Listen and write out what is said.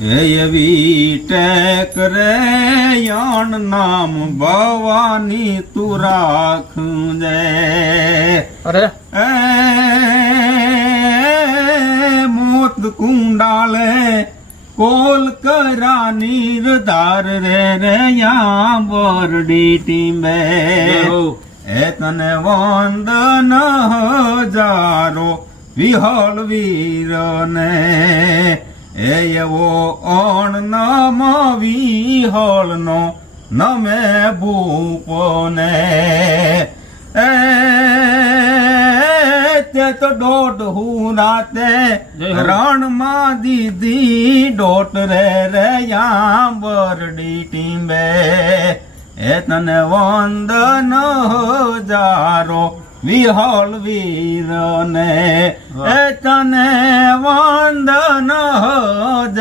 એવી ટેક રે યાણ નામ ભવાની તું રાખજે અરે એ મોત કુંડાલે કોલ કરા નીરધાર રે રે યા બોરડી ટીંબે એ તને વંદન હજારો વિહળ વીરને એ એવો અણ નમ વિહળનો નમે ભૂપોને એ તે તો દોઢ હું રાતે રણમાં દીધી ડોટ રે રે યા બરડી ટીંબે એ તને વંદન હજારો વિહળ વીરને એ તને વંદન